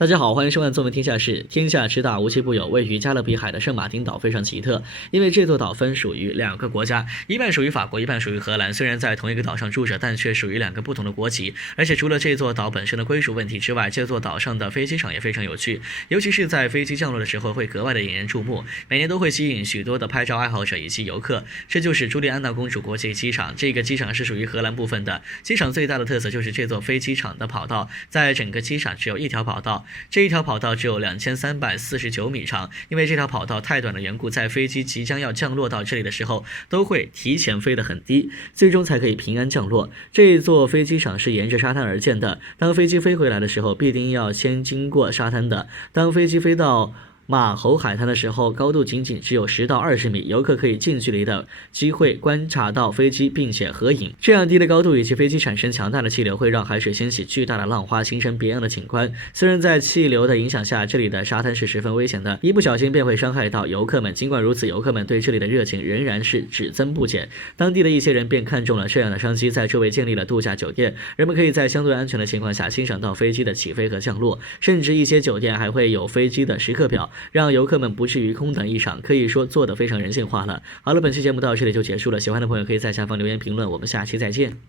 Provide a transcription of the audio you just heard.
大家好，欢迎收看《纵闻天下事》。天下之大，无奇不有。位于加勒比海的圣马丁岛非常奇特，因为这座岛分属于两个国家，一半属于法国，一半属于荷兰。虽然在同一个岛上住着，但却属于两个不同的国籍。而且除了这座岛本身的归属问题之外，这座岛上的飞机场也非常有趣，尤其是在飞机降落的时候会格外的引人注目，每年都会吸引许多的拍照爱好者以及游客。这就是朱莉安娜公主国际机场，这个机场是属于荷兰部分的。机场最大的特色就是这座飞机场的跑道，在整个机场只有一条跑道。这一条跑道只有2349米长，因为这条跑道太短的缘故，在飞机即将要降落到这里的时候，都会提前飞得很低，最终才可以平安降落。这座飞机场是沿着沙滩而建的，当飞机飞回来的时候，必定要先经过沙滩的。当飞机飞到马侯海滩的时候，高度仅只有10到20米，游客可以近距离的机会观察到飞机，并且合影。这样低的高度以及飞机产生强大的气流，会让海水掀起巨大的浪花，形成别样的景观。虽然在气流的影响下，这里的沙滩是十分危险的，一不小心便会伤害到游客们。尽管如此，游客们对这里的热情仍然是只增不减。当地的一些人便看中了这样的商机，在周围建立了度假酒店，人们可以在相对安全的情况下欣赏到飞机的起飞和降落，甚至一些酒店还会有飞机的时刻表，让游客们不至于空等一场，可以说做得非常人性化了。好了，本期节目到这里就结束了，喜欢的朋友可以在下方留言评论，我们下期再见。